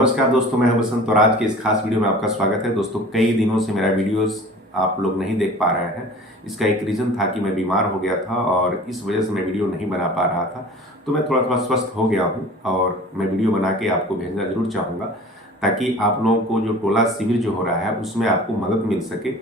नमस्कार दोस्तों, मैं हूं बसंत और आज के इस खास वीडियो में आपका स्वागत है। दोस्तों, कई दिनों से मेरा वीडियोस आप लोग नहीं देख पा रहे हैं। इसका एक रीज़न था कि मैं बीमार हो गया था और इस वजह से मैं वीडियो नहीं बना पा रहा था। तो मैं थोड़ा थोड़ा स्वस्थ हो गया हूं और मैं वीडियो बना के आपको भेजना जरूर चाहूँगा, ताकि आप लोगों को जो टोला शिविर जो हो रहा है उसमें आपको मदद मिल सके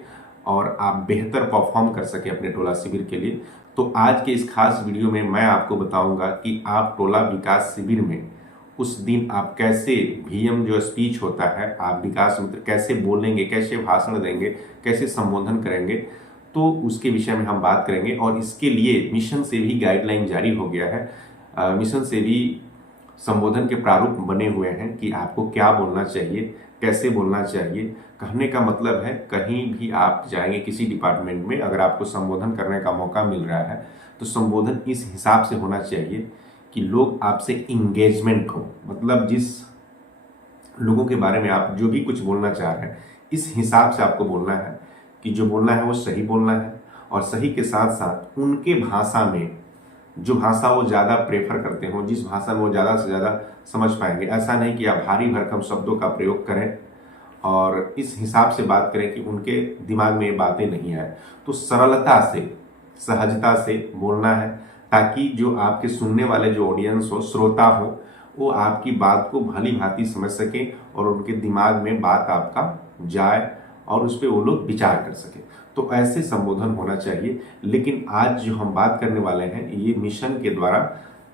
और आप बेहतर परफॉर्म कर सके अपने टोला शिविर के लिए। तो आज के इस खास वीडियो में मैं आपको बताऊंगा कि आप टोला विकास शिविर में उस दिन आप कैसे वीएम जो स्पीच होता है, आप विकास मित्र कैसे बोलेंगे, कैसे भाषण देंगे, कैसे संबोधन करेंगे, तो उसके विषय में हम बात करेंगे। और इसके लिए मिशन से भी गाइडलाइन जारी हो गया है। मिशन से भी संबोधन के प्रारूप बने हुए हैं कि आपको क्या बोलना चाहिए, कैसे बोलना चाहिए। कहने का मतलब है, कहीं भी आप जाएंगे किसी डिपार्टमेंट में, अगर आपको संबोधन करने का मौका मिल रहा है तो संबोधन इस हिसाब से होना चाहिए कि लोग आपसे इंगेजमेंट हो। मतलब जिस लोगों के बारे में आप जो भी कुछ बोलना चाह रहे हैं, इस हिसाब से आपको बोलना है कि जो बोलना है वो सही बोलना है, और सही के साथ साथ उनके भाषा में, जो भाषा वो ज़्यादा प्रेफर करते हो, जिस भाषा में वो ज़्यादा से ज़्यादा समझ पाएंगे। ऐसा नहीं कि आप भारी भरकम शब्दों का प्रयोग करें और इस हिसाब से बात करें कि उनके दिमाग में ये बातें नहीं आए। तो सरलता से, सहजता से बोलना है, ताकि जो आपके सुनने वाले जो ऑडियंस हो, श्रोता हो, वो आपकी बात को भली भांति समझ सके और उनके दिमाग में बात आपका जाए और उस पर वो लोग विचार कर सके। तो ऐसे संबोधन होना चाहिए। लेकिन आज जो हम बात करने वाले हैं, ये मिशन के द्वारा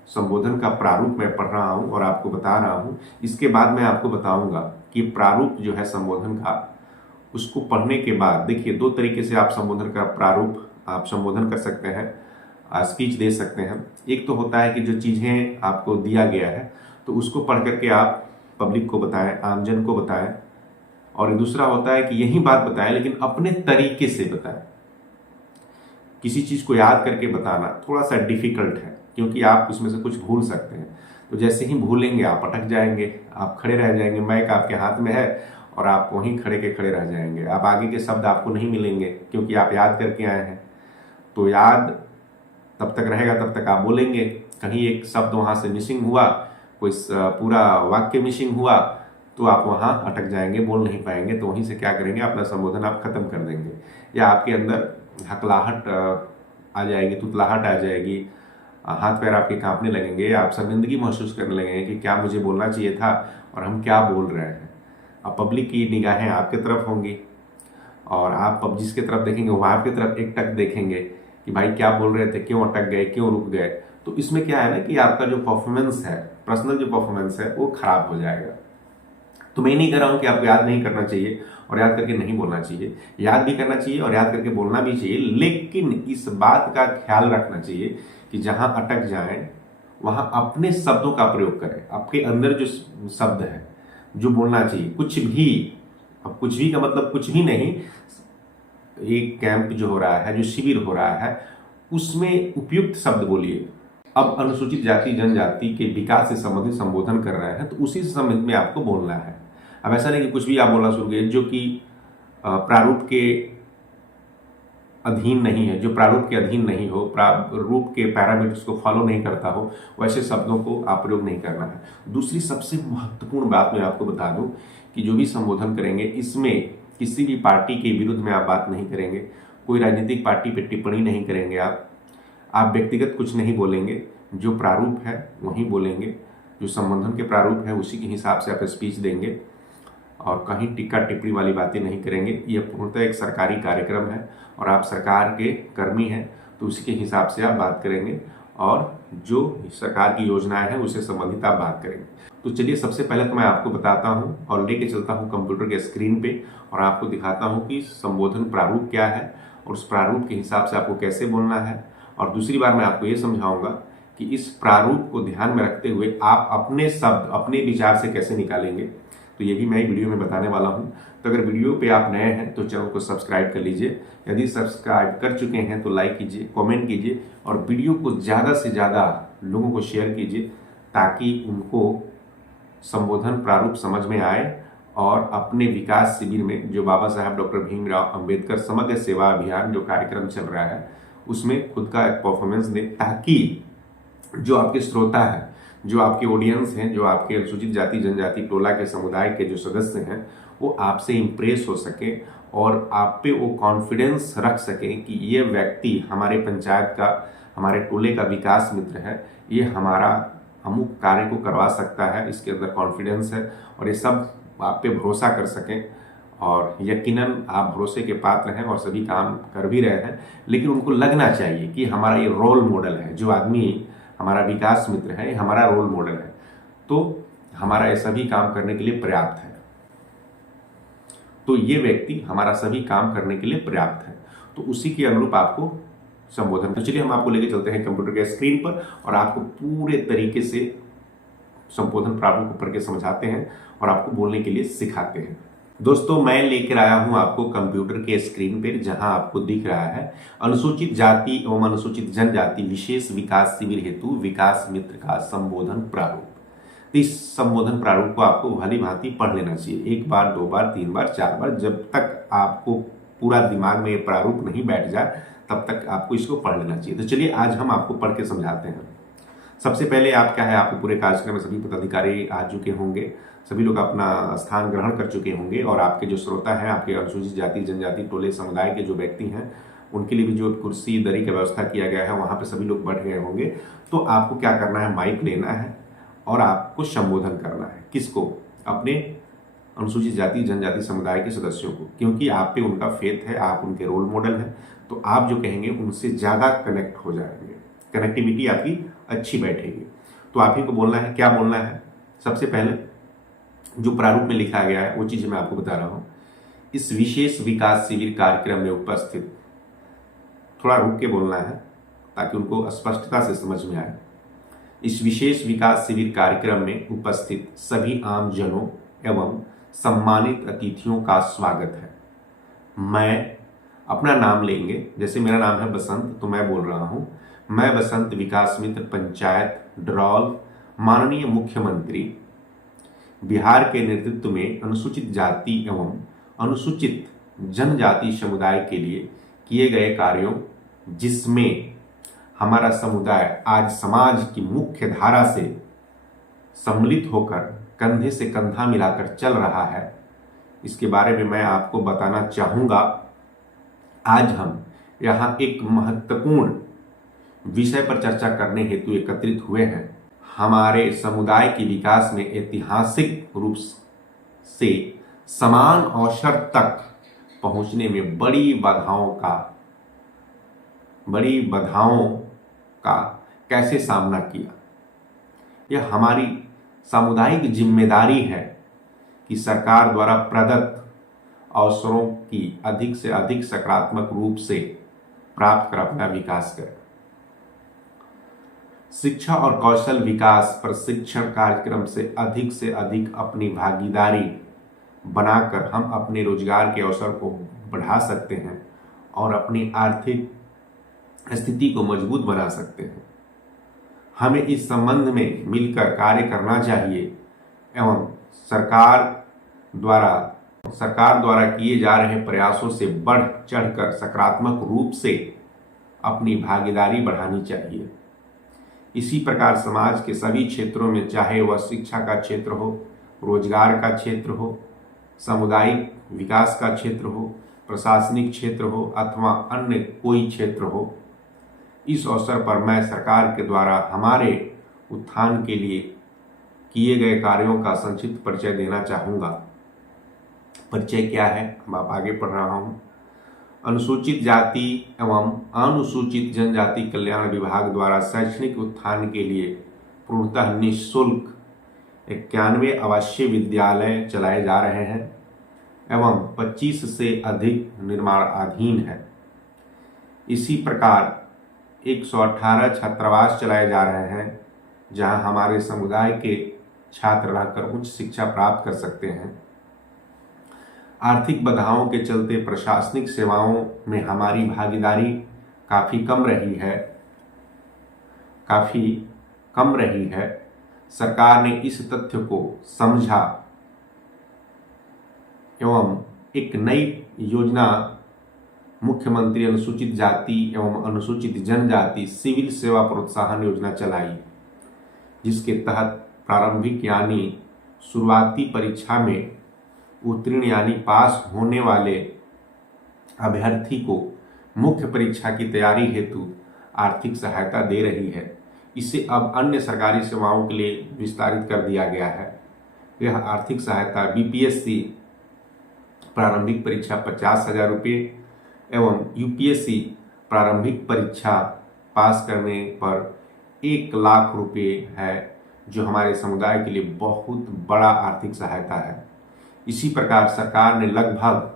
संबोधन का प्रारूप मैं पढ़ रहा हूं और आपको बता रहा हूं। इसके बाद मैं आपको बताऊंगा कि प्रारूप जो है संबोधन का, उसको पढ़ने के बाद देखिए, दो तरीके से आप संबोधन का प्रारूप आप संबोधन कर सकते हैं, स्पीच दे सकते हैं। एक तो होता है कि जो चीज़ें आपको दिया गया है तो उसको पढ़ करके आप पब्लिक को बताएं, आमजन को बताएं। और दूसरा होता है कि यही बात बताएं लेकिन अपने तरीके से बताएं। किसी चीज़ को याद करके बताना थोड़ा सा डिफिकल्ट है, क्योंकि आप उसमें से कुछ भूल सकते हैं। तो जैसे ही भूलेंगे आप अटक जाएंगे, आप खड़े रह जाएंगे, माइक आपके हाथ में है और आप वहीं खड़े के खड़े रह जाएंगे। आप आगे के शब्द आपको नहीं मिलेंगे क्योंकि आप याद करके आए हैं। तो याद तब तक रहेगा तब तक आप बोलेंगे। कहीं एक शब्द वहां से मिसिंग हुआ, कोई पूरा वाक्य मिसिंग हुआ, तो आप वहां अटक जाएंगे, बोल नहीं पाएंगे। तो वहीं से क्या करेंगे, अपना संबोधन आप खत्म कर देंगे, या आपके अंदर हकलाहट आ जाएगी, तुतलाहट आ जाएगी, हाथ पैर आपके कांपने लगेंगे, आप शर्मिंदगी महसूस करने लगेंगे कि क्या मुझे बोलना चाहिए था और हम क्या बोल रहे हैं। अब पब्लिक की निगाहें आपके तरफ होंगी और आप अब जिसके तरफ देखेंगे वो आपकी तरफ एक टक देखेंगे कि भाई क्या बोल रहे थे, क्यों अटक गए, क्यों रुक गए। तो इसमें क्या है ना कि आपका जो परफॉर्मेंस है, पर्सनल जो परफॉर्मेंस है, वो खराब हो जाएगा। तो मैं नहीं कह रहा हूं कि आपको याद नहीं करना चाहिए और याद करके नहीं बोलना चाहिए। याद भी करना चाहिए और याद करके बोलना भी चाहिए, लेकिन इस बात का ख्याल रखना चाहिए कि जहां अटक जाएं वहां अपने शब्दों का प्रयोग करें। आपके अंदर जो शब्द है, जो बोलना चाहिए, कुछ भी, अब कुछ भी का मतलब कुछ भी नहीं। एक कैंप जो हो रहा है, जो शिविर हो रहा है, उसमें उपयुक्त शब्द बोलिए। अब अनुसूचित जाति जनजाति के विकास से संबंधित संबोधन कर रहे हैं तो उसी संबंध में आपको बोलना है। अब ऐसा नहीं कि कुछ भी आप बोलना शुरू करिए जो कि प्रारूप के अधीन नहीं है, जो प्रारूप के अधीन नहीं हो, प्रारूप के पैरामीटर्स को फॉलो नहीं करता हो, वैसे शब्दों को आप प्रयोग नहीं करना है। दूसरी सबसे महत्वपूर्ण बात मैं आपको बता दूं कि जो भी संबोधन करेंगे, इसमें किसी भी पार्टी के विरुद्ध में आप बात नहीं करेंगे, कोई राजनीतिक पार्टी पर टिप्पणी नहीं करेंगे, आप व्यक्तिगत कुछ नहीं बोलेंगे। जो प्रारूप है वही बोलेंगे, जो संबोधन के प्रारूप है उसी के हिसाब से आप स्पीच देंगे और कहीं टिक्का टिप्पणी वाली बातें नहीं करेंगे। यह पूर्णतः एक सरकारी कार्यक्रम है और आप सरकार के कर्मी हैं, तो उसी के हिसाब से आप बात करेंगे और जो सरकार की योजनाएं हैं उससे संबंधित आप बात करेंगे। तो चलिए, सबसे पहले तो मैं आपको बताता हूं और लेके चलता हूं कंप्यूटर के स्क्रीन पे और आपको दिखाता हूं कि संबोधन प्रारूप क्या है और उस प्रारूप के हिसाब से आपको कैसे बोलना है। और दूसरी बार मैं आपको ये समझाऊंगा कि इस प्रारूप को ध्यान में रखते हुए आप अपने शब्द, अपने विचार से कैसे निकालेंगे। तो ये भी मैं वीडियो में बताने वाला हूं। तो अगर वीडियो पे आप नए हैं तो चैनल को सब्सक्राइब कर लीजिए। यदि सब्सक्राइब कर चुके हैं तो लाइक कीजिए, कमेंट कीजिए और वीडियो को ज़्यादा से ज़्यादा लोगों को शेयर कीजिए, ताकि उनको संबोधन प्रारूप समझ में आए और अपने विकास शिविर में, जो बाबा साहब डॉक्टर भीमराव अंबेडकर समग्र सेवा अभियान जो कार्यक्रम चल रहा है, उसमें खुद का एक परफॉर्मेंस दे, ताकि जो आपके श्रोता है, जो आपके ऑडियंस हैं, जो आपके अनुसूचित जाति जनजाति टोला के समुदाय के जो सदस्य हैं, वो आपसे इम्प्रेस हो सके और आप पे वो कॉन्फिडेंस रख सकें कि ये व्यक्ति हमारे पंचायत का, हमारे टोले का विकास मित्र है, ये हमारा अमुक कार्य को करवा सकता है, इसके अंदर कॉन्फिडेंस है, और ये सब आप पे भरोसा कर सकें। और यकीनन आप भरोसे के पात्र हैं और सभी काम कर भी रहे हैं, लेकिन उनको लगना चाहिए कि हमारा ये रोल मॉडल है, जो आदमी हमारा विकास मित्र है, ये हमारा रोल मॉडल है, तो हमारा ये सभी काम करने के लिए पर्याप्त है, तो ये व्यक्ति हमारा सभी काम करने के लिए पर्याप्त है, तो उसी के अनुरूप आपको संबोधन। तो चलिए हम आपको लेके चलते हैं कंप्यूटर के स्क्रीन पर और आपको पूरे तरीके से संबोधन प्रारूप को पढ़ के समझाते हैं और आपको बोलने के लिए सिखाते हैं। दोस्तों, मैं लेकर आया हूं आपको कंप्यूटर के स्क्रीन पर, जहां आपको दिख रहा है अनुसूचित जाति एवं अनुसूचित जनजाति विशेष विकास शिविर हेतु विकास मित्र का संबोधन प्रारूप। इस संबोधन प्रारूप को आपको भली भांति पढ़ लेना चाहिए, 1 बार 2 बार 3 बार 4 बार, जब तक आपको पूरा दिमाग में ये प्रारूप नहीं बैठ जाए तब तक आपको इसको पढ़ लेना चाहिए। तो चलिए आज हम आपको पढ़ के समझाते हैं। सबसे पहले आप क्या है, आपको पूरे कार्यक्रम में सभी पदाधिकारी आ चुके होंगे, सभी लोग अपना स्थान ग्रहण कर चुके होंगे, और आपके जो श्रोता हैं, आपके अनुसूचित जाति जनजाति टोले समुदाय के जो व्यक्ति हैं, उनके लिए भी जो कुर्सी दरी का व्यवस्था किया गया है वहाँ पे सभी लोग बैठ गए होंगे। तो आपको क्या करना है, माइक लेना है और आपको संबोधन करना है। किसको? अपने अनुसूचित जाति जनजाति समुदाय के सदस्यों को, क्योंकि आप पे उनका फेथ है, आप उनके रोल मॉडल हैं, तो आप जो कहेंगे उनसे ज़्यादा कनेक्ट हो जाएंगे, कनेक्टिविटी आपकी अच्छी बैठेगी। तो आप ही को बोलना है। क्या बोलना है? सबसे पहले जो प्रारूप में लिखा गया है वो चीज़ मैं आपको बता रहा हूँ। इस विशेष विकास शिविर कार्यक्रम में उपस्थित, थोड़ा रुक के बोलना है ताकि उनको स्पष्टता से समझ में आए। इस विशेष विकास शिविर कार्यक्रम में उपस्थित सभी आम जनों एवं सम्मानित अतिथियों का स्वागत है। मैं अपना नाम लेंगे, जैसे मेरा नाम है बसंत, तो मैं बोल रहा हूँ, मैं बसंत विकास मित्र पंचायत ड्रॉल माननीय मुख्यमंत्री बिहार के नेतृत्व में अनुसूचित जाति एवं अनुसूचित जनजाति समुदाय के लिए किए गए कार्यों, जिसमें हमारा समुदाय आज समाज की मुख्य धारा से सम्मिलित होकर कंधे से कंधा मिलाकर चल रहा है, इसके बारे में मैं आपको बताना चाहूँगा। आज हम यहाँ एक महत्वपूर्ण विषय पर चर्चा करने हेतु एकत्रित हुए हैं। हमारे समुदाय के विकास में ऐतिहासिक रूप से समान अवसर तक पहुँचने में बड़ी बाधाओं का कैसे सामना किया। यह हमारी सामुदायिक जिम्मेदारी है कि सरकार द्वारा प्रदत्त अवसरों की अधिक से अधिक सकारात्मक रूप से प्राप्त कर अपना विकास करें। शिक्षा और कौशल विकास प्रशिक्षण कार्यक्रम से अधिक अपनी भागीदारी बनाकर हम अपने रोजगार के अवसर को बढ़ा सकते हैं और अपनी आर्थिक स्थिति को मजबूत बना सकते हैं। हमें इस संबंध में मिलकर कार्य करना चाहिए एवं सरकार द्वारा किए जा रहे प्रयासों से बढ़ चढ़कर सकारात्मक रूप से अपनी भागीदारी बढ़ानी चाहिए। इसी प्रकार समाज के सभी क्षेत्रों में, चाहे वह शिक्षा का क्षेत्र हो, रोजगार का क्षेत्र हो, सामुदायिक विकास का क्षेत्र हो, प्रशासनिक क्षेत्र हो अथवा अन्य कोई क्षेत्र हो, इस अवसर पर मैं सरकार के द्वारा हमारे उत्थान के लिए किए गए कार्यों का संक्षिप्त परिचय देना चाहूँगा। परिचय क्या है, मैं आगे पढ़ रहा हूँ। अनुसूचित जाति एवं अनुसूचित जनजाति कल्याण विभाग द्वारा शैक्षणिक उत्थान के लिए पूर्णतः निःशुल्क 91 आवासीय विद्यालय चलाए जा रहे हैं एवं 25 से अधिक निर्माणाधीन है। इसी प्रकार 118 छात्रावास चलाए जा रहे हैं, जहां हमारे समुदाय के छात्र रहकर उच्च शिक्षा प्राप्त कर सकते हैं। आर्थिक बाधाओं के चलते प्रशासनिक सेवाओं में हमारी भागीदारी काफ़ी कम रही है। सरकार ने इस तथ्य को समझा एवं एक नई योजना मुख्यमंत्री अनुसूचित जाति एवं अनुसूचित जनजाति सिविल सेवा प्रोत्साहन योजना चलाई। जिसके तहत प्रारंभिक यानी शुरुआती परीक्षा में उत्तीर्ण यानी पास होने वाले अभ्यर्थी को मुख्य परीक्षा की तैयारी हेतु आर्थिक सहायता दे रही है। इसे अब अन्य सरकारी सेवाओं के लिए विस्तारित कर दिया गया है। यह आर्थिक सहायता बीपीएससी प्रारंभिक परीक्षा 50,000 रुपये एवं यूपीएससी प्रारंभिक परीक्षा पास करने पर 1,00,000 रुपये है, जो हमारे समुदाय के लिए बहुत बड़ा आर्थिक सहायता है। इसी प्रकार सरकार ने लगभग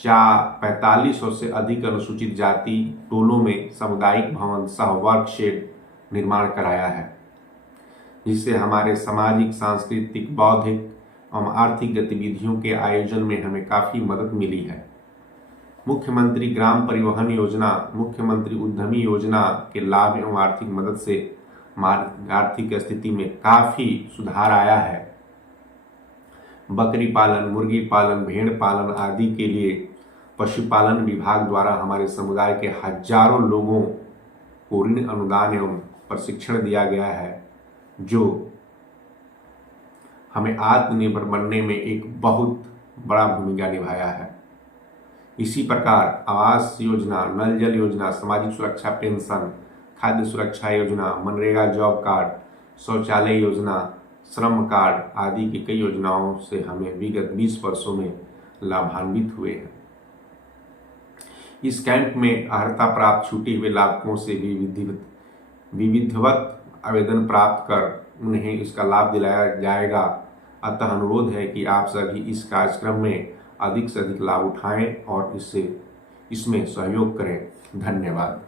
4500 से अधिक अनुसूचित जाति टोलों में सामुदायिक भवन सह वर्क शेड निर्माण कराया है, जिससे हमारे सामाजिक, सांस्कृतिक, बौद्धिक एवं आर्थिक गतिविधियों के आयोजन में हमें काफ़ी मदद मिली है। मुख्यमंत्री ग्राम परिवहन योजना, मुख्यमंत्री उद्यमी योजना के लाभ एवं आर्थिक मदद से आर्थिक स्थिति में काफ़ी सुधार आया है। बकरी पालन, मुर्गी पालन, भेड़ पालन आदि के लिए पशुपालन विभाग द्वारा हमारे समुदाय के हजारों लोगों को ऋण अनुदान एवं प्रशिक्षण दिया गया है, जो हमें आत्मनिर्भर बनने में एक बहुत बड़ा भूमिका निभाया है। इसी प्रकार आवास योजना, नल जल योजना, सामाजिक सुरक्षा पेंशन, खाद्य सुरक्षा योजना, मनरेगा जॉब कार्ड, शौचालय योजना, श्रम कार्ड आदि की कई योजनाओं से हमें विगत 20 वर्षों में लाभान्वित हुए हैं। इस कैंप में अर्हता प्राप्त छूटे हुए लाभुकों से भी विधिवत आवेदन प्राप्त कर उन्हें इसका लाभ दिलाया जाएगा। अतः अनुरोध है कि आप सभी इस कार्यक्रम में अधिक से अधिक लाभ उठाएं और इसमें सहयोग करें। धन्यवाद।